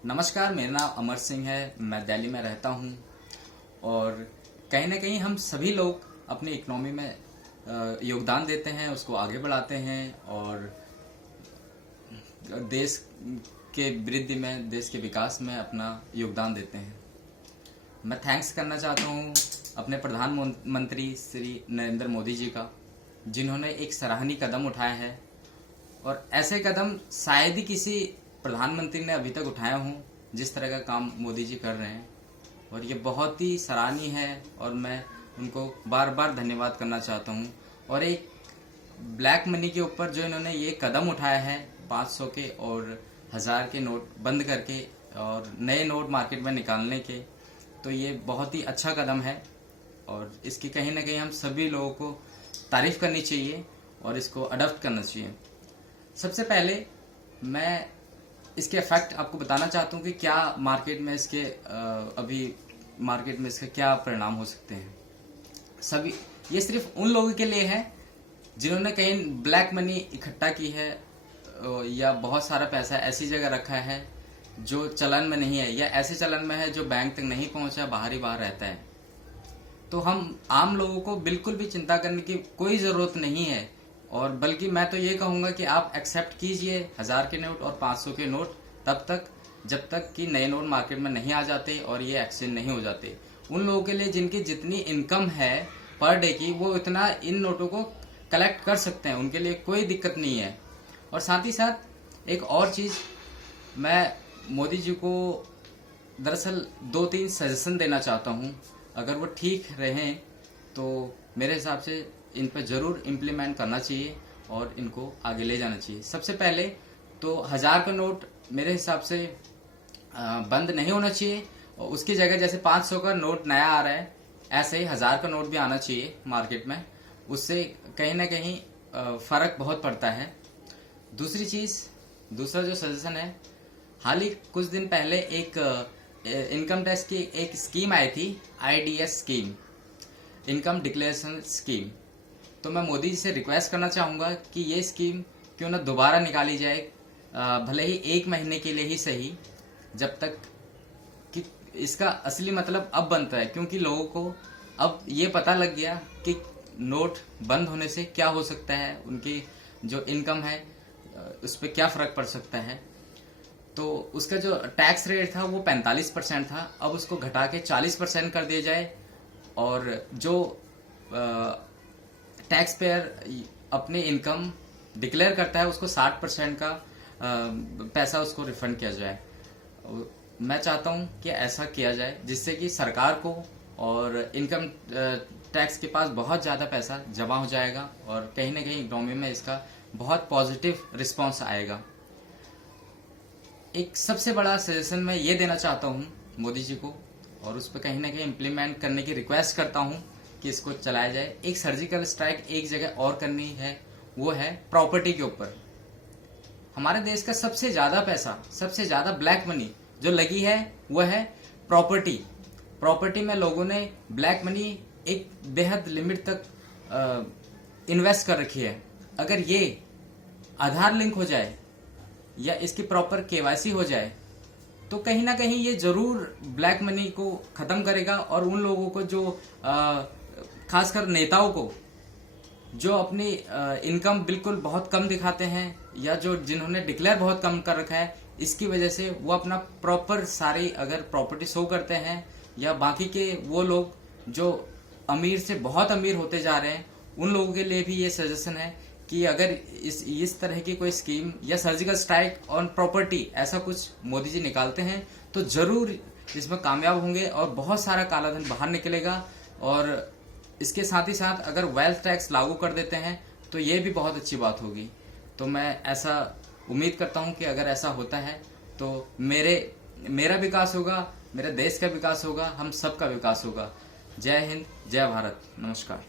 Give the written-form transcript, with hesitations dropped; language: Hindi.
नमस्कार, मेरा नाम अमर सिंह है। मैं दिल्ली में रहता हूँ और कहीं ना कहीं हम सभी लोग अपनी इकोनॉमी में योगदान देते हैं, उसको आगे बढ़ाते हैं और देश के वृद्धि में, देश के विकास में अपना योगदान देते हैं। मैं थैंक्स करना चाहता हूँ अपने प्रधानमंत्री श्री नरेंद्र मोदी जी का, जिन्होंने एक सराहनीय कदम उठाया है और ऐसे कदम शायद ही किसी प्रधानमंत्री ने अभी तक उठाया हूँ जिस तरह का काम मोदी जी कर रहे हैं, और ये बहुत ही सराहनीय है और मैं उनको बार बार धन्यवाद करना चाहता हूँ। और एक ब्लैक मनी के ऊपर जो इन्होंने ये कदम उठाया है, 500 के और 1000 के नोट बंद करके और नए नोट मार्केट में निकालने के, तो ये बहुत ही अच्छा कदम है और इसकी कहीं ना कहीं हम सभी लोगों को तारीफ करनी चाहिए और इसको अडॉप्ट करना चाहिए। सबसे पहले मैं इसके इफेक्ट आपको बताना चाहता हूँ कि क्या मार्केट में इसके अभी मार्केट में इसके क्या परिणाम हो सकते हैं। सभी ये सिर्फ उन लोगों के लिए है जिन्होंने कहीं ब्लैक मनी इकट्ठा की है या बहुत सारा पैसा ऐसी जगह रखा है जो चलन में नहीं है या ऐसे चलन में है जो बैंक तक नहीं पहुंचा, बाहर ही बाहर रहता है। तो हम आम लोगों को बिल्कुल भी चिंता करने की कोई ज़रूरत नहीं है, और बल्कि मैं तो ये कहूँगा कि आप एक्सेप्ट कीजिए 1000 के नोट और 500 के नोट तब तक जब तक कि नए नोट मार्केट में नहीं आ जाते और ये एक्सचेंज नहीं हो जाते। उन लोगों के लिए जिनकी जितनी इनकम है पर डे की, वो इतना इन नोटों को कलेक्ट कर सकते हैं, उनके लिए कोई दिक्कत नहीं है। और साथ ही साथ एक और चीज़, मैं मोदी जी को दरअसल 2-3 सजेशन देना चाहता हूँ। अगर वो ठीक रहें तो मेरे हिसाब से इन पर ज़रूर इम्प्लीमेंट करना चाहिए और इनको आगे ले जाना चाहिए। सबसे पहले तो 1000 का नोट मेरे हिसाब से बंद नहीं होना चाहिए, और उसकी जगह जैसे 500 का नोट नया आ रहा है, ऐसे ही 1000 का नोट भी आना चाहिए मार्केट में। उससे कहीं ना कहीं फ़र्क बहुत पड़ता है। दूसरा जो सजेशन है, हाल ही कुछ दिन पहले एक इनकम टैक्स की एक स्कीम आई थी, IDS scheme, income declaration scheme. तो मैं मोदी जी से रिक्वेस्ट करना चाहूँगा कि ये स्कीम क्यों ना दोबारा निकाली जाए, भले ही 1 महीने के लिए ही सही, जब तक कि इसका असली मतलब अब बनता है, क्योंकि लोगों को अब ये पता लग गया कि नोट बंद होने से क्या हो सकता है, उनकी जो इनकम है उस पर क्या फ़र्क पड़ सकता है। तो उसका जो टैक्स रेट था वो 45% था, अब उसको घटा के 40% कर दिया जाए, और जो टैक्स पेयर अपनी इनकम डिक्लेयर करता है उसको 60% का पैसा उसको रिफंड किया जाए। मैं चाहता हूं कि ऐसा किया जाए जिससे कि सरकार को और इनकम टैक्स के पास बहुत ज़्यादा पैसा जमा हो जाएगा और कहीं ना कहीं इकोनॉमी में इसका बहुत पॉजिटिव रिस्पॉन्स आएगा। एक सबसे बड़ा सजेशन मैं ये देना चाहता हूँ मोदी जी को, और उस पर कहीं ना कहीं इम्प्लीमेंट करने की रिक्वेस्ट करता हूँ कि इसको चलाया जाए। एक सर्जिकल स्ट्राइक एक जगह और करनी है, वो है प्रॉपर्टी के ऊपर। हमारे देश का सबसे ज़्यादा पैसा, सबसे ज़्यादा ब्लैक मनी जो लगी है वो है प्रॉपर्टी में लोगों ने ब्लैक मनी एक बेहद लिमिट तक इन्वेस्ट कर रखी है। अगर ये आधार लिंक हो जाए या इसकी प्रॉपर KYC हो जाए तो कहीं ना कहीं ये जरूर ब्लैक मनी को खत्म करेगा, और उन लोगों को जो खासकर नेताओं को जो अपनी इनकम बिल्कुल बहुत कम दिखाते हैं या जो जिन्होंने डिक्लेयर बहुत कम कर रखा है, इसकी वजह से वो अपना प्रॉपर सारी अगर प्रॉपर्टी शो करते हैं, या बाकी के वो लोग जो अमीर से बहुत अमीर होते जा रहे हैं, उन लोगों के लिए भी ये सजेशन है कि अगर इस तरह की कोई स्कीम या सर्जिकल स्ट्राइक ऑन प्रॉपर्टी ऐसा कुछ मोदी जी निकालते हैं तो जरूर इसमें कामयाब होंगे और बहुत सारा कालाधन बाहर निकलेगा। और इसके साथ ही साथ अगर वेल्थ टैक्स लागू कर देते हैं तो ये भी बहुत अच्छी बात होगी। तो मैं ऐसा उम्मीद करता हूँ कि अगर ऐसा होता है तो मेरा विकास होगा, मेरे देश का विकास होगा, हम सबका विकास होगा। जय हिंद, जय भारत, नमस्कार।